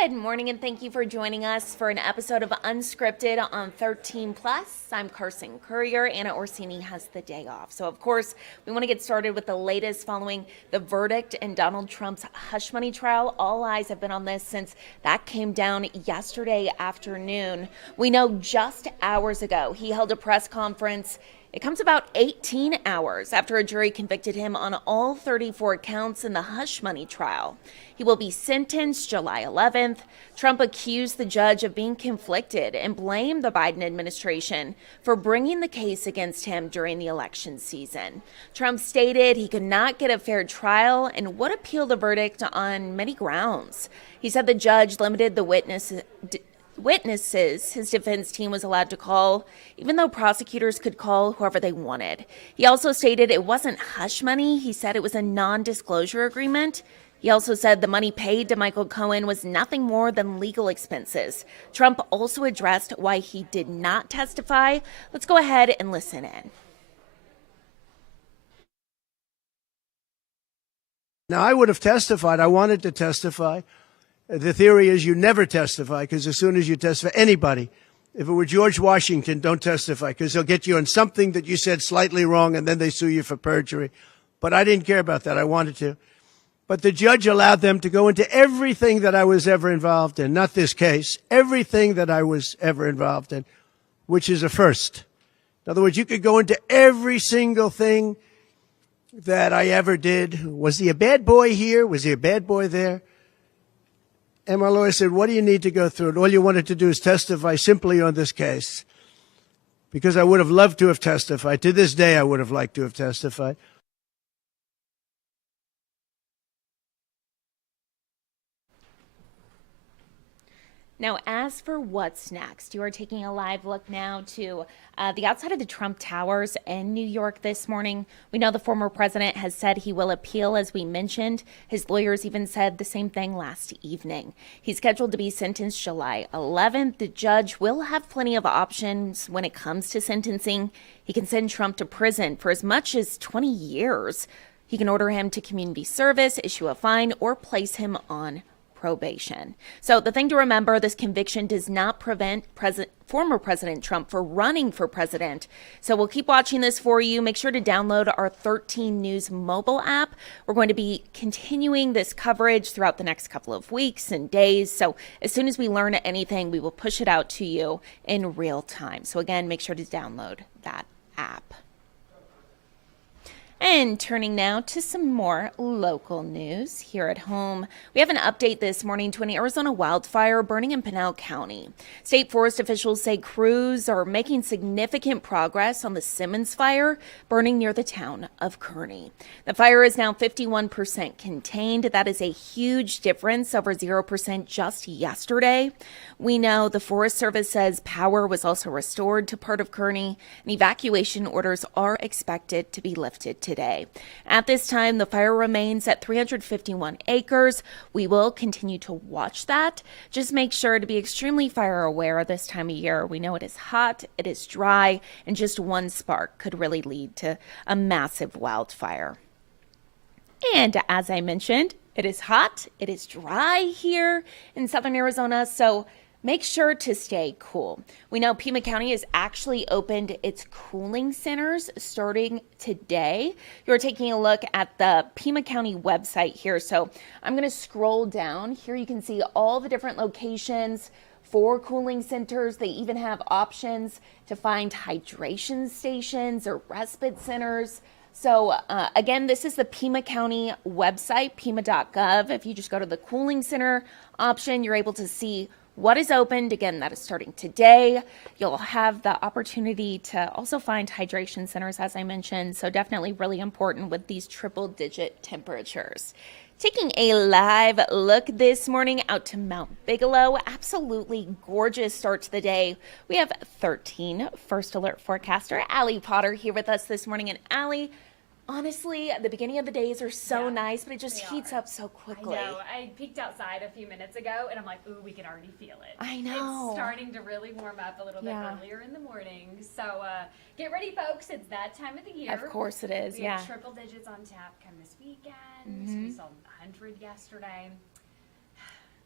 Good morning, and thank you for joining us for an episode of Unscripted on 13 Plus. I'm Carson Courier. Anna Orsini has the day off. So, of course, we want to get started with the latest following the verdict in Donald Trump's hush money trial. All eyes have been on this since that came down yesterday afternoon. We know just hours ago he held a press conference. It comes about 18 hours after a jury convicted him on all 34 counts in the hush money trial. He will be sentenced July 11th. Trump accused the judge of being conflicted and blamed the Biden administration for bringing the case against him during the election season. Trump stated he could not get a fair trial and would appeal the verdict on many grounds. He said the judge limited the witnesses his defense team was allowed to call, even though prosecutors could call whoever they wanted. He also stated it wasn't hush money. He said it was a non-disclosure agreement. He also said the money paid to Michael Cohen was nothing more than legal expenses. Trump also addressed why he did not testify. Let's go ahead and listen in. Now, I would have testified. I wanted to testify. The theory is you never testify because as soon as you testify, anybody, if it were George Washington, don't testify because they'll get you on something that you said slightly wrong and then they sue you for perjury. But I didn't care about that. I wanted to. But the judge allowed them to go into everything that I was ever involved in, not this case, everything that I was ever involved in, which is a first. In other words, you could go into every single thing that I ever did. Was he a bad boy here? Was he a bad boy there? And my lawyer said, what do you need to go through? And all you wanted to do is testify simply on this case. Because I would have loved to have testified. To this day, I would have liked to have testified. Now, as for what's next, you are taking a live look now to the outside of the Trump Towers in New York this morning. We know the former president has said he will appeal, as we mentioned. His lawyers even said the same thing last evening. He's scheduled to be sentenced July 11th. The judge will have plenty of options when it comes to sentencing. He can send Trump to prison for as much as 20 years. He can order him to community service, issue a fine, or place him on probation. So the thing to remember, this conviction does not prevent former President Trump from running for president. So we'll keep watching this for you. Make sure to download our 13 News mobile app. We're going to be continuing this coverage throughout the next couple of weeks and days. So as soon as we learn anything, we will push it out to you in real time. So again, make sure to download that app. And turning now to some more local news here at home. We have an update this morning to an Arizona wildfire burning in Pinal County. State forest officials say crews are making significant progress on the Simmons fire burning near the town of Kearney. The fire is now 51% contained. That is a huge difference over 0% just yesterday. We know the Forest Service says power was also restored to part of Kearney, and evacuation orders are expected to be lifted today. At this time, the fire remains at 351 acres. We will continue to watch that. Just make sure to be extremely fire aware this time of year. We know it is hot, it is dry, and just one spark could really lead to a massive wildfire. And as I mentioned, it is hot, it is dry here in southern Arizona, so make sure to stay cool. We know Pima County has actually opened its cooling centers starting today. You're taking a look at the Pima County website here. So I'm going to scroll down. Here you can see all the different locations for cooling centers. They even have options to find hydration stations or respite centers. So again, this is the Pima County website, pima.gov. If you just go to the cooling center option, you're able to see what is opened. Again, that is starting today. You'll have the opportunity to also find hydration centers, as I mentioned. So definitely really important with these triple-digit temperatures. Taking a live look this morning out to Mount Bigelow. Absolutely gorgeous start to the day. We have 13 First Alert forecaster Allie Potter here with us this morning. And Allie, honestly, the beginning of the days are so nice, but it just heats up so quickly. I know. I peeked outside a few minutes ago, and I'm like, ooh, we can already feel it. I know. It's starting to really warm up a little bit earlier in the morning. So get ready, folks. It's that time of the year. Of course it is, we have triple digits on tap come this weekend. We saw 100 yesterday.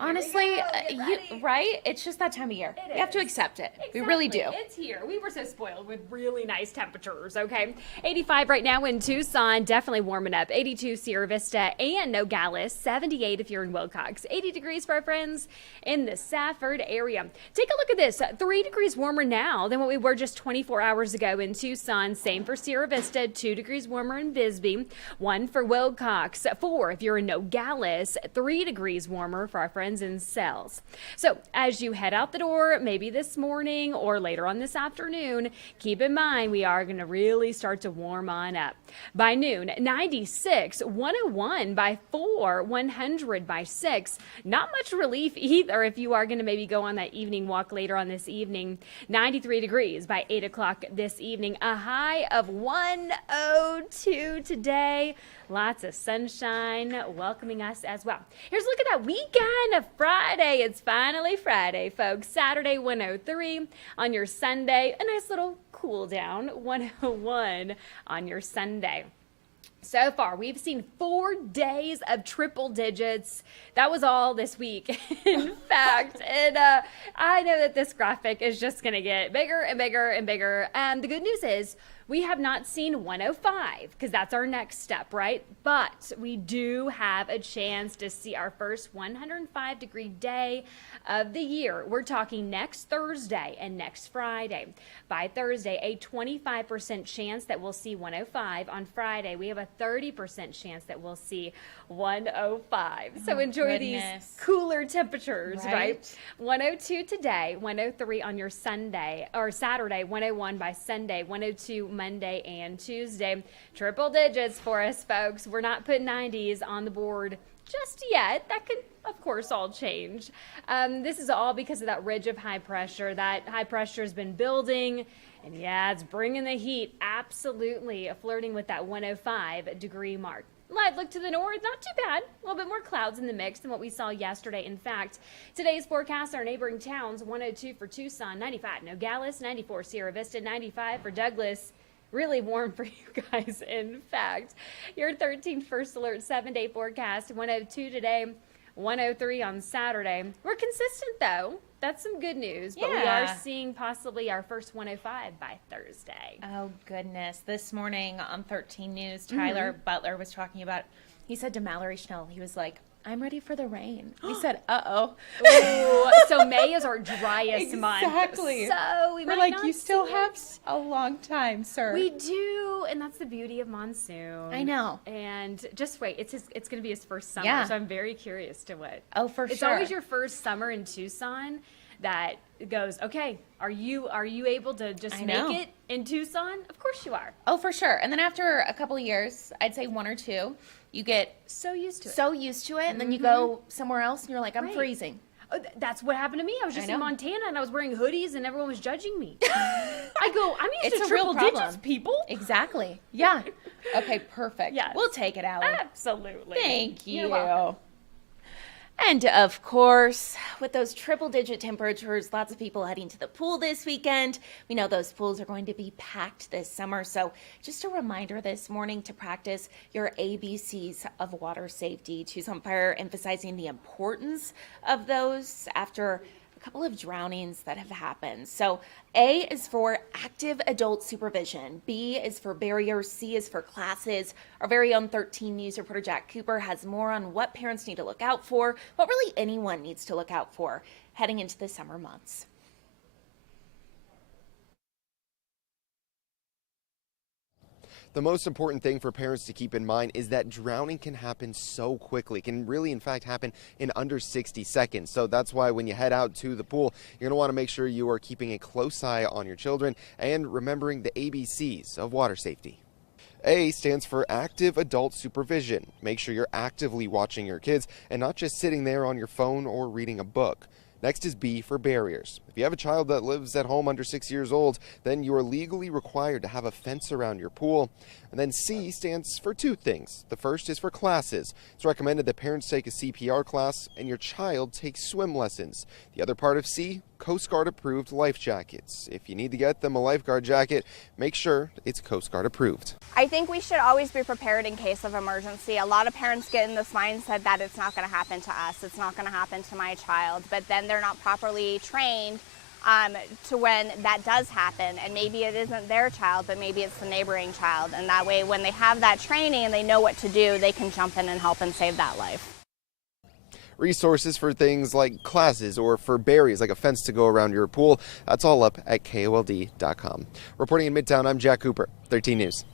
Honestly, Get ready. right? It's just that time of year. It We have to is. accept it. We really do. Exactly. It's here. We were so spoiled with really nice temperatures, okay? 85 right now in Tucson, definitely warming up. 82 Sierra Vista and Nogales. 78 if you're in Wilcox. 80 degrees for our friends in the Safford area. Take a look at this. 3 degrees warmer now than what we were just 24 hours ago in Tucson. Same for Sierra Vista. 2 degrees warmer in Bisbee. 1 for Wilcox. 4 if you're in Nogales. 3 degrees warmer for our friends in Cells. So as you head out the door, maybe this morning or later on this afternoon, keep in mind we are going to really start to warm on up. By noon, 96, 101 by 4, 100 by 6. Not much relief either if you are going to maybe go on that evening walk later on this evening. 93 degrees by 8 o'clock this evening. A high of 102 today. Lots of sunshine welcoming us as well. Here's a look at that weekend of Friday. It's finally Friday, folks. Saturday, 103 on your Sunday. A nice little cool down, 101 on your Sunday. So far, we've seen 4 days of triple digits. That was all this week, in fact. And I know that this graphic is just going to get bigger and bigger and bigger. The good news is we have not seen 105 because that's our next step, right? But we do have a chance to see our first 105-degree day of the year. We're talking next Thursday and next Friday. By Thursday, a 25% chance that we'll see 105. On Friday, we have a 30% chance that we'll see 105. So enjoy these cooler temperatures, right? 102 today, 103 on your Sunday or Saturday, 101 by Sunday, 102 Monday and Tuesday. Triple digits for us, folks. We're not putting 90s on the board just yet. That could, of course, all change. This is all because of that ridge of high pressure. That high pressure has been building, and yeah, it's bringing the heat. Absolutely flirting with that 105-degree mark. Live look to the north, not too bad. A little bit more clouds in the mix than what we saw yesterday. In fact, today's forecast, our neighboring towns, 102 for Tucson, 95 Nogales, 94 Sierra Vista, 95 for Douglas. Really warm for you guys, in fact. Your 13th First Alert 7-day forecast, 102 today, 103 on Saturday. We're consistent, though. That's some good news, but we are seeing possibly our first 105 by Thursday. Oh, goodness. This morning on 13 News, Tyler Butler was talking about, he said to Mallory Schnell, he was like, I'm ready for the rain. We said, uh-oh. Ooh, so May is our driest month. Exactly. So we We're might like, not you still see have it. a long time, sir. We do, and that's the beauty of monsoon. I know. And just wait, it's going to be his first summer, Yeah. so I'm very curious to what. Oh, for It's sure. always your first summer in Tucson that goes, okay, are you able to just I make know. it in Tucson? Of course you are. Oh, for sure. And then after a couple of years, I'd say 1 or 2, you get So used to it. so used to it, and then you go somewhere else, and you're like, I'm Right. freezing. Oh, that's what happened to me. I was just know. in Montana and I was wearing hoodies and everyone was judging me. I go, I'm used It's to a real triple problem. digits, people. Exactly. Yeah. Okay, perfect. Yes. We'll take it, Allie. Absolutely. Thank you. You're welcome. And of course, with those triple digit temperatures, lots of people heading to the pool this weekend. We know those pools are going to be packed this summer. So just a reminder this morning to practice your ABCs of water safety. Tucson Fire emphasizing the importance of those after a couple of drownings that have happened. So A is for active adult supervision. B is for barriers. C is for classes. Our very own 13 News reporter Jack Cooper has more on what parents need to look out for, what really anyone needs to look out for heading into the summer months. The most important thing for parents to keep in mind is that drowning can happen so quickly, can really in fact happen in under 60 seconds. So that's why when you head out to the pool, you're going to want to make sure you are keeping a close eye on your children and remembering the ABCs of water safety. A stands for active adult supervision. Make sure you're actively watching your kids and not just sitting there on your phone or reading a book. Next is B for barriers. If you have a child that lives at home under 6 years old, then you are legally required to have a fence around your pool. And then C stands for 2 things. The first is for classes. It's recommended that parents take a CPR class and your child take swim lessons. The other part of C, Coast Guard approved life jackets. If you need to get them a lifeguard jacket, make sure it's Coast Guard approved. I think we should always be prepared in case of emergency. A lot of parents get in this mindset that it's not going to happen to us, it's not going to happen to my child, but then they're not properly trained to when that does happen, and maybe it isn't their child, but maybe it's the neighboring child, and that way when they have that training and they know what to do, they can jump in and help and save that life. Resources for things like classes or for barriers like a fence to go around your pool, that's all up at KOLD.com. Reporting in Midtown, I'm Jack Cooper, 13 News.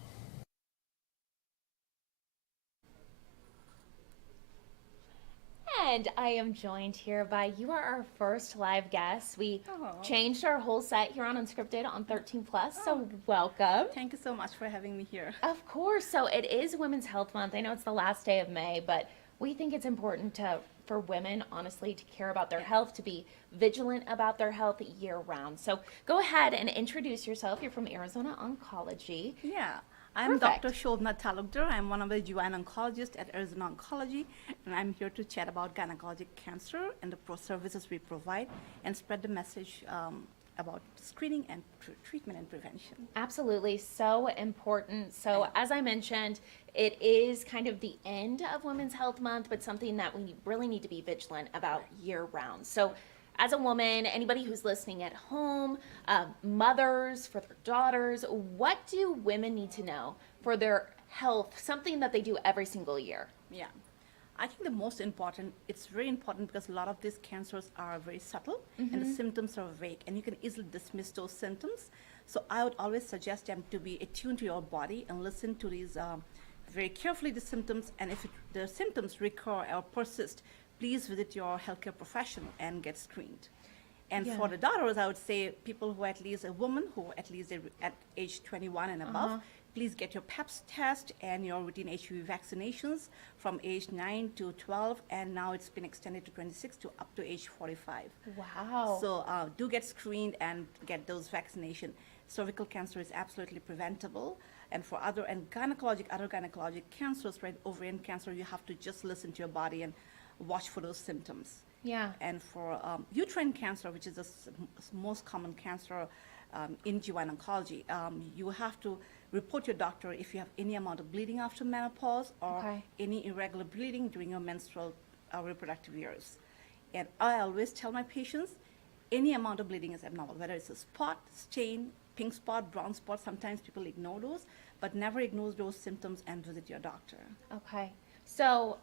And I am joined here by, you are our first live guest. We changed our whole set here on Unscripted on 13 Plus, so welcome. Thank you so much for having me here. Of course. So it is Women's Health Month. I know it's the last day of May, but we think it's important for women, honestly, to care about their health, to be vigilant about their health year round. So go ahead and introduce yourself. You're from Arizona Oncology. Yeah, I'm Perfect. Dr. Shobna Talukdar. I'm one of the GYN oncologists at Arizona Oncology, and I'm here to chat about gynecologic cancer and the services we provide and spread the message about screening and treatment and prevention. Absolutely, so important. So as I mentioned, it is kind of the end of Women's Health Month, but something that we really need to be vigilant about year round. So as a woman, anybody who's listening at home, mothers for their daughters, what do women need to know for their health, something that they do every single year? Yeah. I think the most important, it's very important because a lot of these cancers are very subtle and the symptoms are vague and you can easily dismiss those symptoms. So I would always suggest them to be attuned to your body and listen to these very carefully, the symptoms, and if the symptoms recur or persist, please visit your healthcare professional and get screened. And for the daughters, I would say people who at least, a woman who at least at age 21 and above, please get your PEPS test and your routine HPV vaccinations from age 9 to 12, and now it's been extended to 26 to up to age 45. Wow. So do get screened and get those vaccinations. Cervical cancer is absolutely preventable. And for other gynecologic cancers, right, ovarian cancer, you have to just listen to your body and watch for those symptoms. Yeah. And for uterine cancer, which is the most common cancer in GYN oncology, you have to report your doctor if you have any amount of bleeding after menopause or any irregular bleeding during your menstrual reproductive years. And I always tell my patients, any amount of bleeding is abnormal, whether it's a spot, stain, pink spot, brown spot. Sometimes people ignore those, but never ignore those symptoms and visit your doctor. Okay. So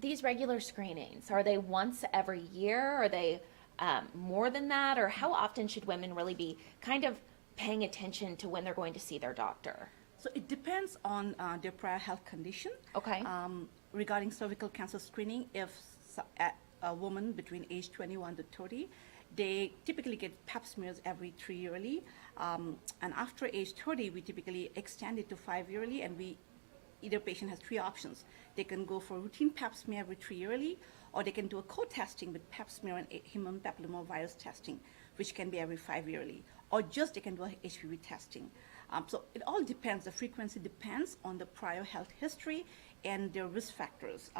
these regular screenings, are they once every year? Are they more than that? Or how often should women really be kind of paying attention to when they're going to see their doctor? So it depends on their prior health condition. Okay. Regarding cervical cancer screening, if a woman between age 21 to 30, they typically get pap smears every 3 yearly. And after age 30, we typically extend it to 5 yearly, and either patient has 3 options. They can go for routine pap smear every 3 yearly, or they can do a co-testing with pap smear and human papillomavirus testing, which can be every 5 yearly, or just they can do a HPV testing. So it all depends. The frequency depends on the prior health history and their risk factors.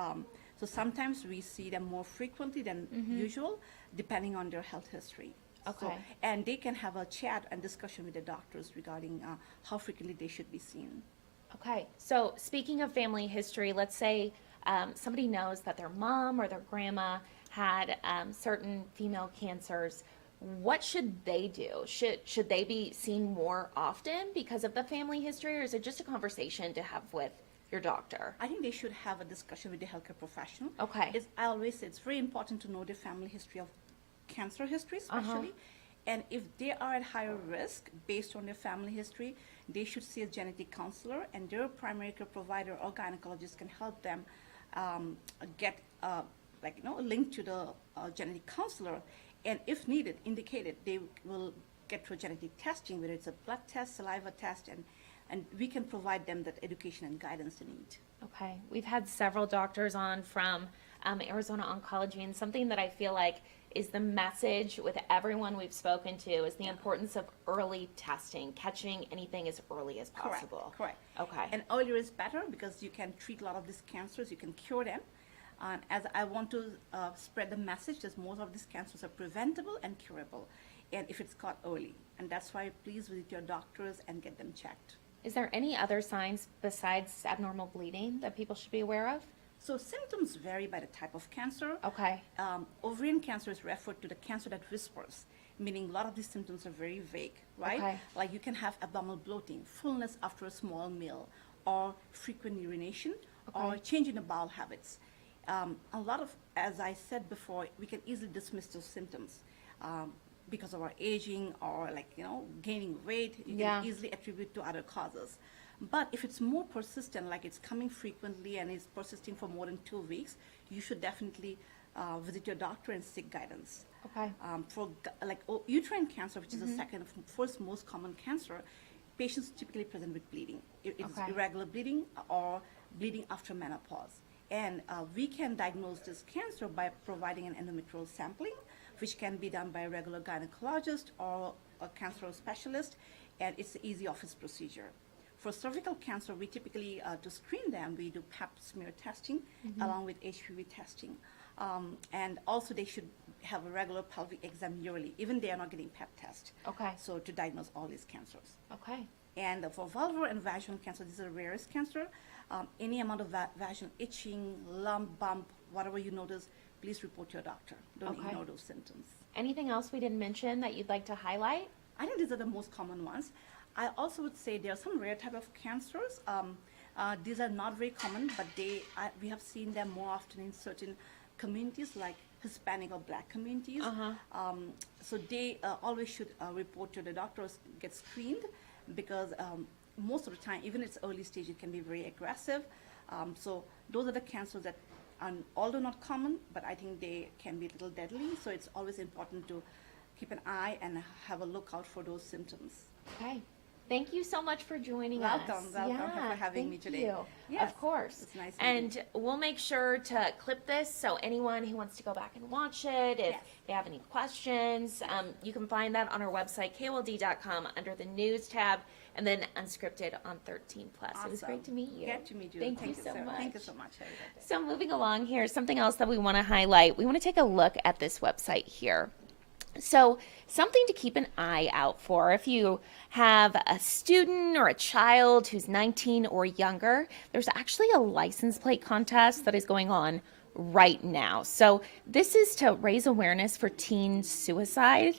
So sometimes we see them more frequently than usual, depending on their health history. Okay. So, and they can have a chat and discussion with the doctors regarding how frequently they should be seen. Okay. So speaking of family history, let's say somebody knows that their mom or their grandma had certain female cancers. What should they do? Should they be seen more often because of the family history, or is it just a conversation to have with your doctor? I think they should have a discussion with the healthcare professional. Okay. I always say it's very important to know the family history of cancer history, especially. And if they are at higher risk based on their family history, they should see a genetic counselor, and their primary care provider or gynecologist can help them get a link to the genetic counselor. And if needed, indicated, they will get through genetic testing, whether it's a blood test, saliva test, and we can provide them that education and guidance they need. Okay. We've had several doctors on from Arizona Oncology, and something that I feel like is the message with everyone we've spoken to is the importance of early testing, catching anything as early as possible. Correct. Okay. And earlier is better because you can treat a lot of these cancers, you can cure them. As I want to spread the message that most of these cancers are preventable and curable. and if it's caught early. And that's why please visit your doctors and get them checked. Is there any other signs besides abnormal bleeding that people should be aware of? So symptoms vary by the type of cancer. Okay. Ovarian cancer is referred to the cancer that whispers, meaning a lot of these symptoms are very vague, right? Okay. Like you can have abdominal bloating, fullness after a small meal, or frequent urination, or change in the bowel habits. A lot of, as I said before, we can easily dismiss those symptoms because of our aging or gaining weight. You can easily attribute to other causes. But if it's more persistent, like it's coming frequently and is persisting for more than 2 weeks, you should definitely visit your doctor and seek guidance. Okay. For uterine cancer, which is the first most common cancer, patients typically present with bleeding. It's irregular bleeding or bleeding after menopause. And we can diagnose this cancer by providing an endometrial sampling, which can be done by a regular gynecologist or a cancer specialist, and it's an easy office procedure. For cervical cancer, we typically, to screen them, we do pap smear testing along with HPV testing. And also they should have a regular pelvic exam yearly, even they are not getting pap test. Okay. So to diagnose all these cancers. Okay. And for vulvar and vaginal cancer, this is the rarest cancer. Any amount of vaginal itching, lump, bump, whatever you notice, please report to your doctor. Don't ignore those symptoms. Anything else we didn't mention that you'd like to highlight? I think these are the most common ones. I also would say there are some rare type of cancers. These are not very common, but we have seen them more often in certain communities like Hispanic or Black communities. So they always should report to the doctors, get screened, because most of the time, even its early stage, it can be very aggressive. So those are the cancers that are, although not common, but I think they can be a little deadly. So it's always important to keep an eye and have a look out for those symptoms. Okay. Thank you so much for joining us. Welcome for having me today. You. Yes, of course. it's nice and meeting we'll make sure to clip this so anyone who wants to go back and watch it, if they have any questions, you can find that on our website, KOLD.com, under the news tab, and then Unscripted on 13+. It was great to meet you. Great to meet you. Thank you so much. Thank you so much. Have a good day. So moving along here, something else that we want to highlight. We want to take a look at this website here. So something to keep an eye out for if you have a student or a child who's 19 or younger, there's actually a license plate contest that is going on right now. So this is to raise awareness for teen suicide.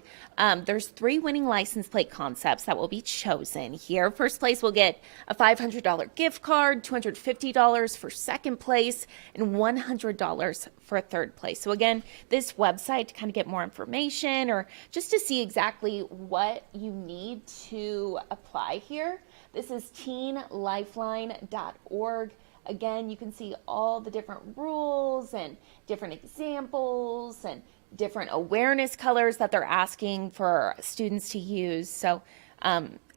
There's 3 winning license plate concepts that will be chosen here. First place will get a $500 gift card, $250 for second place, and $100 for third place. So again, this website to kind of get more information or just to see exactly what you need to apply here. This is teenlifeline.org. Again, you can see all the different rules and different examples and different awareness colors that they're asking for students to use. So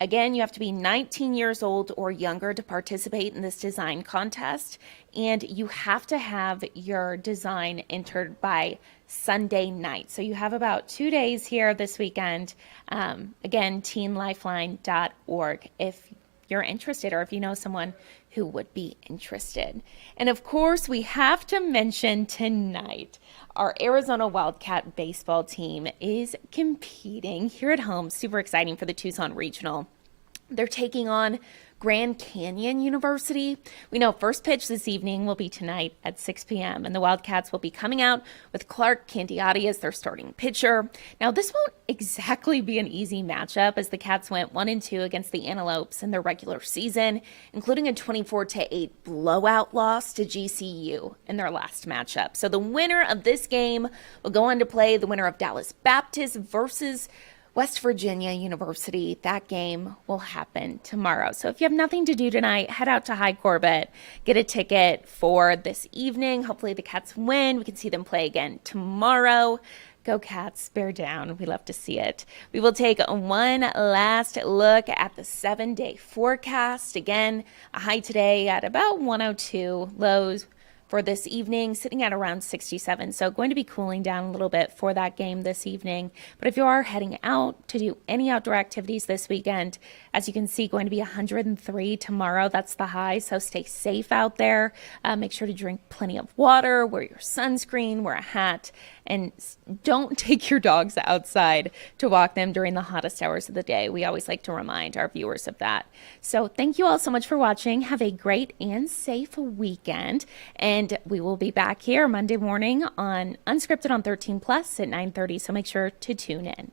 again, you have to be 19 years old or younger to participate in this design contest. And you have to have your design entered by Sunday night. So you have about 2 days here this weekend. Again, teenlifeline.org if you're interested or if you know someone who would be interested. And of course, we have to mention tonight, our Arizona Wildcat baseball team is competing here at home. Super exciting for the Tucson Regional. They're taking on Grand Canyon University. We know first pitch this evening will be tonight at 6 p.m. and the Wildcats will be coming out with Clark Candiotti as their starting pitcher. Now, this won't exactly be an easy matchup as the Cats went 1-2 against the Antelopes in their regular season, including a 24-8 blowout loss to GCU in their last matchup. So the winner of this game will go on to play the winner of Dallas Baptist versus West Virginia University. That game will happen tomorrow. So if you have nothing to do tonight, head out to High Corbett, get a ticket for this evening. Hopefully the Cats win. We can see them play again tomorrow. Go Cats, bear down. We love to see it. We will take one last look at the 7-day forecast. Again, a high today at about 102, lows for this evening, sitting at around 67. So going to be cooling down a little bit for that game this evening. But if you are heading out to do any outdoor activities this weekend, As you can see, going to be 103 tomorrow. That's the high, so stay safe out there. Make sure to drink plenty of water, wear your sunscreen, wear a hat, and don't take your dogs outside to walk them during the hottest hours of the day. We always like to remind our viewers of that. So thank you all so much for watching. Have a great and safe weekend. And we will be back here Monday morning on Unscripted on 13 Plus at 9:30. So make sure to tune in.